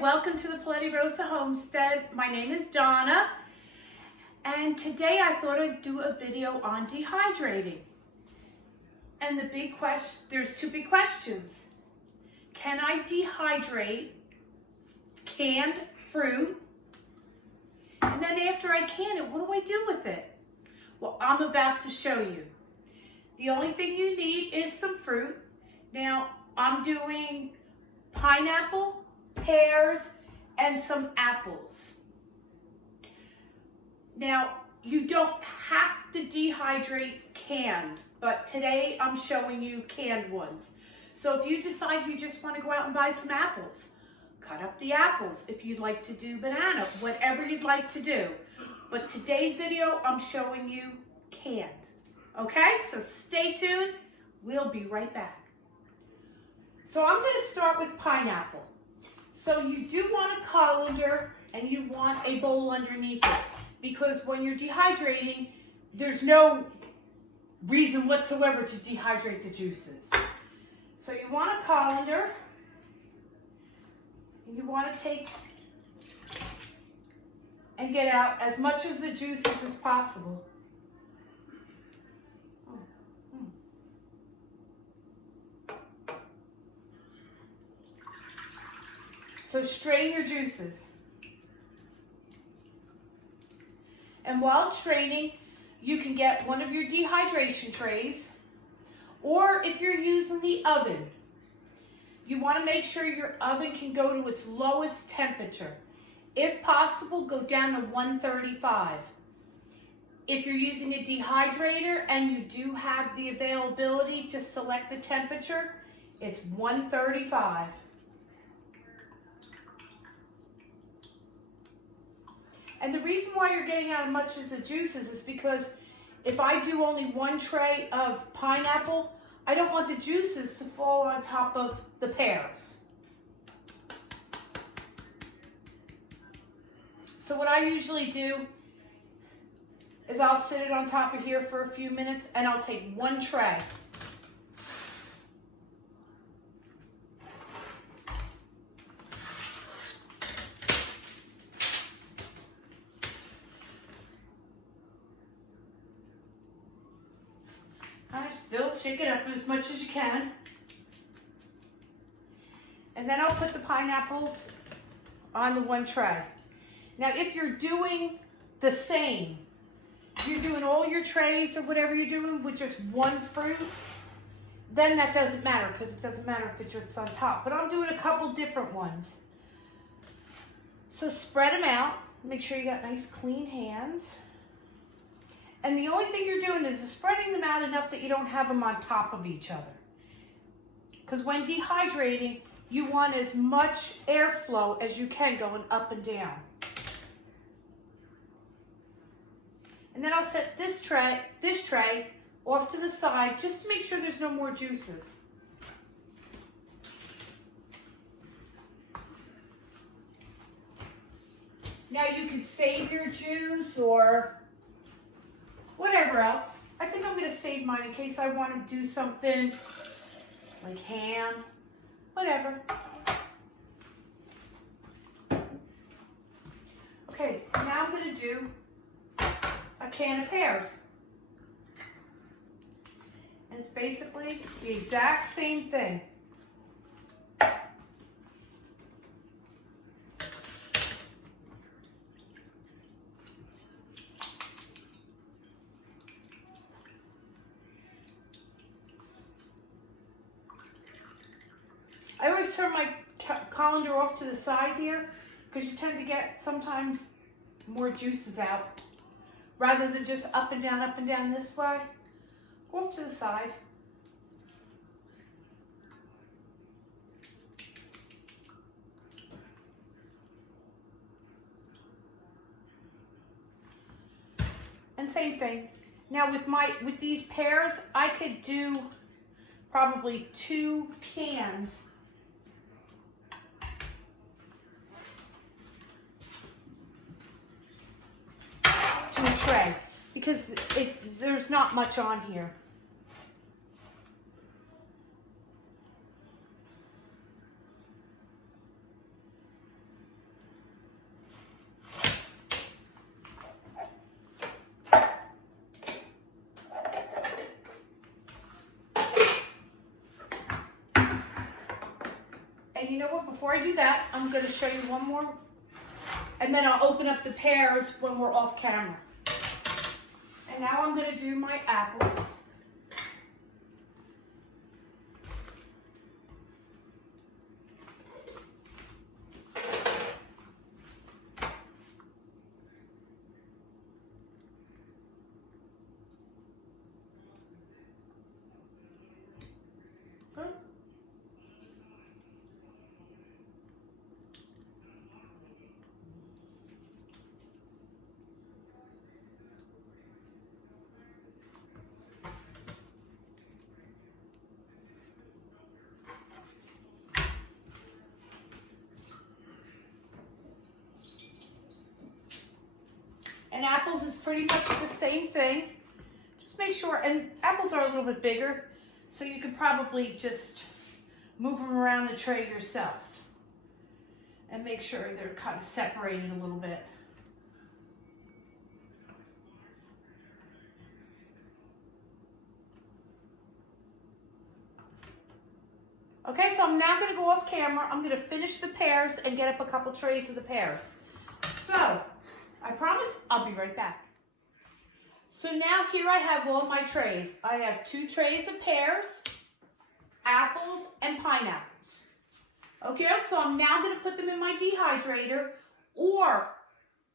welcome to the Paletti Rosa Homestead. My name is Donna, and today I thought I'd do a video on dehydrating. And there's two big questions. Can I dehydrate canned fruit? And then after I can it, what do I do with it? Well, I'm about to show you. The only thing you need is some fruit. Now, I'm doing pineapple, pears, and some apples. Now, you don't have to dehydrate canned, but today I'm showing you canned ones. So if you decide you just want to go out and buy some apples, cut up the apples. If you'd like to do banana, whatever you'd like to do. But today's video, I'm showing you canned. Okay, so stay tuned. We'll be right back. So I'm going to start with pineapple. So you do want a colander and you want a bowl underneath it, because when you're dehydrating, there's no reason whatsoever to dehydrate the juices. So you want a colander, and you want to take and get out as much of the juices as possible. So strain your juices. And while it's straining, you can get one of your dehydration trays, or if you're using the oven, you want to make sure your oven can go to its lowest temperature. If possible, go down to 135. If you're using a dehydrator and you do have the availability to select the temperature, it's 135. And the reason why you're getting out as much of the juices is because if I do only one tray of pineapple, I don't want the juices to fall on top of the pears. So what I usually do is I'll sit it on top of here for a few minutes and I'll take one tray. Still shake it up as much as you can. And then I'll put the pineapples on the one tray. Now, if you're doing the same, you're doing all your trays or whatever you're doing with just one fruit, then that doesn't matter, because it doesn't matter if it drips on top. But I'm doing a couple different ones. So spread them out. Make sure you got nice clean hands. And the only thing you're doing is spreading them out enough that you don't have them on top of each other. Because when dehydrating, you want as much airflow as you can going up and down. And then I'll set this tray off to the side just to make sure there's no more juices. Now you can save your juice or whatever else. I think I'm going to save mine in case I want to do something like ham, whatever. Okay, now I'm going to do a can of pears. And it's basically the exact same thing. I always turn my colander off to the side here because you tend to get sometimes more juices out. Rather than just up and down this way, go off to the side. And same thing. Now with these pears, I could do probably 2 cans tray, because there's not much on here. And you know what, before I do that, I'm going to show you one more, and then I'll open up the pears when we're off camera. And now I'm going to do my apples. And apples is pretty much the same thing. Just make sure, and apples are a little bit bigger, so you could probably just move them around the tray yourself. And make sure they're kind of separated a little bit. Okay, so I'm now going to go off camera. I'm going to finish the pears and get up a couple trays of the pears. So, I promise I'll be right back. So now here I have all my trays. I have 2 trays of pears, apples, and pineapples. Okay, so I'm now going to put them in my dehydrator, or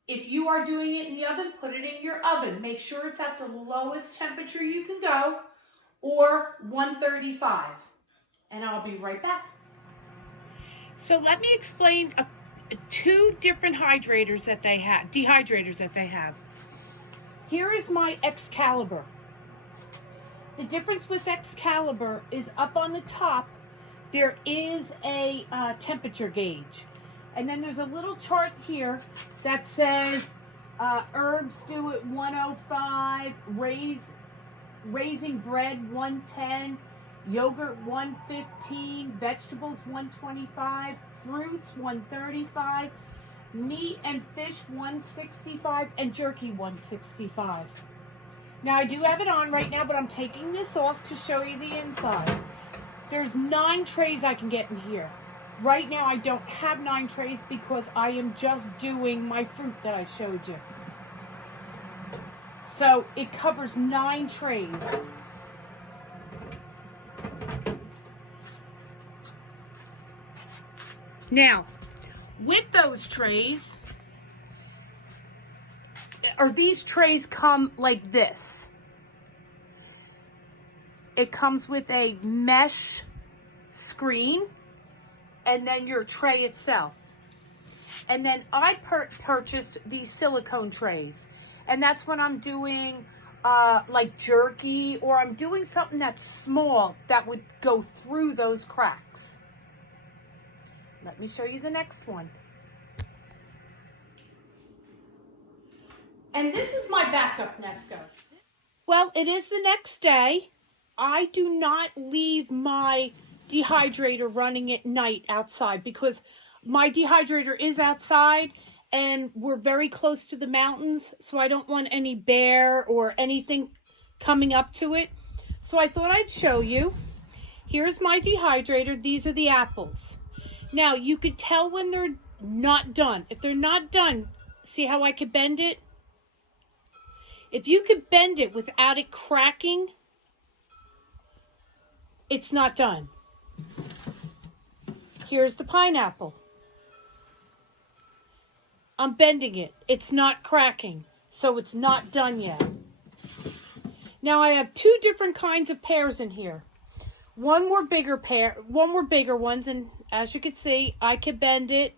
if you are doing it in the oven, put it in your oven. Make sure it's at the lowest temperature you can go, or 135. And I'll be right back. So let me explain 2 different hydrators that they have, dehydrators that they have. Here is my Excalibur. The difference with Excalibur is up on the top, there is a temperature gauge. And then there's a little chart here that says herbs do at 105, raising bread 110, yogurt 115, vegetables 125, fruits 135, meat and fish 165, and jerky 165. Now I do have it on right now, but I'm taking this off to show you the inside. There's 9 trays I can get in here. Right now I don't have 9 trays because I am just doing my fruit that I showed you. So it covers 9 trays. Now, with those trays, or these trays come like this. It comes with a mesh screen and then your tray itself. And then I purchased these silicone trays. And that's when I'm doing like jerky, or I'm doing something that's small that would go through those cracks. Let me show you the next one. And this is my backup Nesco. Well, it is the next day. I do not leave my dehydrator running at night outside because my dehydrator is outside and we're very close to the mountains, so I don't want any bear or anything coming up to it. So I thought I'd show you. Here's my dehydrator. These are the apples. Now, you could tell when they're not done. If they're not done, see how I could bend it? If you could bend it without it cracking, it's not done. Here's the pineapple. I'm bending it. It's not cracking, so it's not done yet. Now I have 2 different kinds of pears in here. One were bigger ones, and as you can see, I can bend it,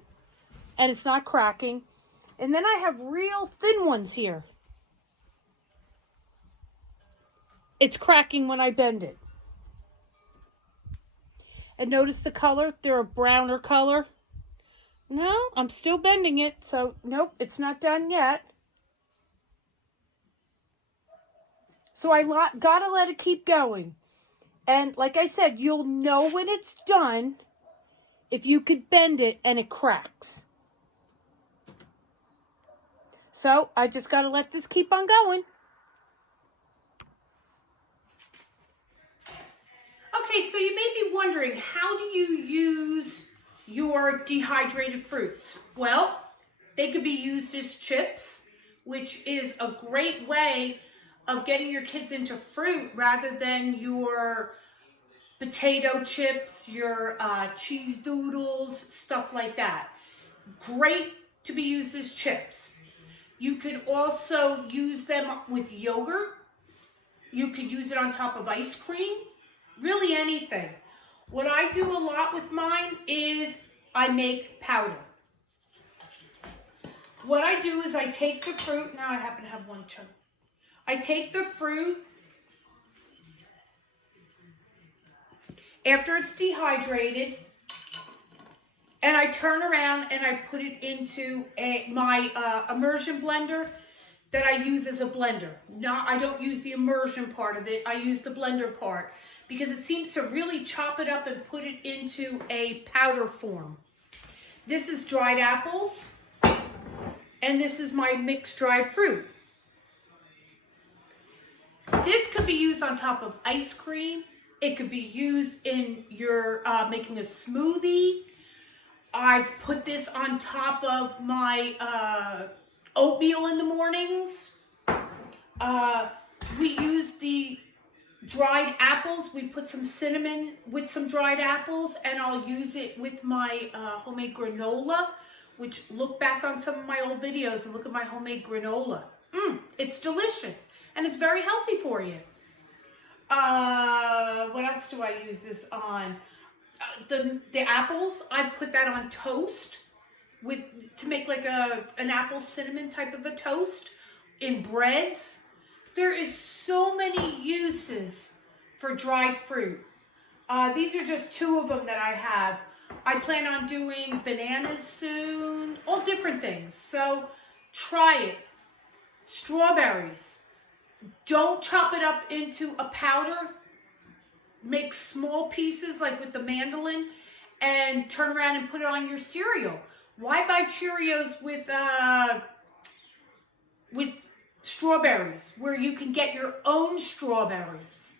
and it's not cracking. And then I have real thin ones here. It's cracking when I bend it. And notice the color, they're a browner color. No, I'm still bending it, so nope, it's not done yet. So I gotta let it keep going. And like I said, you'll know when it's done if you could bend it and it cracks. So I just gotta let this keep on going. Okay, so you may be wondering, how do you use your dehydrated fruits? Well, they could be used as chips, which is a great way of getting your kids into fruit rather than your potato chips, your cheese doodles, stuff like that. Great to be used as chips. You could also use them with yogurt. You could use it on top of ice cream. Really anything. What I do a lot with mine is I make powder. What I do is I take the fruit. Now I happen to have one chunk. I take the fruit after it's dehydrated, and I turn around and I put it into my immersion blender that I use as a blender. I don't use the immersion part of it. I use the blender part because it seems to really chop it up and put it into a powder form. This is dried apples, and this is my mixed dried fruit. This could be used on top of ice cream. It could be used in your making a smoothie. I've put this on top of my oatmeal in the mornings. We use the dried apples. We put some cinnamon with some dried apples, and I'll use it with my homemade granola, which look back on some of my old videos and look at my homemade granola. It's delicious, and it's very healthy for you. What else do I use this on? The apples, I put that on toast to make like an apple cinnamon type of a toast in breads. There is so many uses for dried fruit. These are just two of them that I have. I plan on doing bananas soon, all different things. So try it. Strawberries. Don't chop it up into a powder. Make small pieces like with the mandolin and turn around and put it on your cereal. Why buy Cheerios with strawberries where you can get your own strawberries?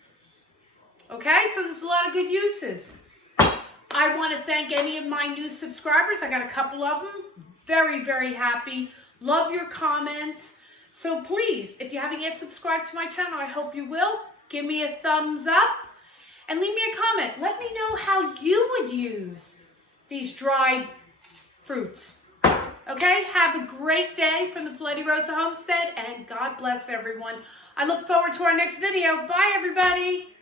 Okay, so there's a lot of good uses. I want to thank any of my new subscribers. I got a couple of them. Very, very happy. Love your comments. So please, if you haven't yet subscribed to my channel, I hope you will. Give me a thumbs up and leave me a comment. Let me know how you would use these dried fruits. Okay, have a great day from the Paletti Rosa Homestead, and God bless everyone. I look forward to our next video. Bye, everybody.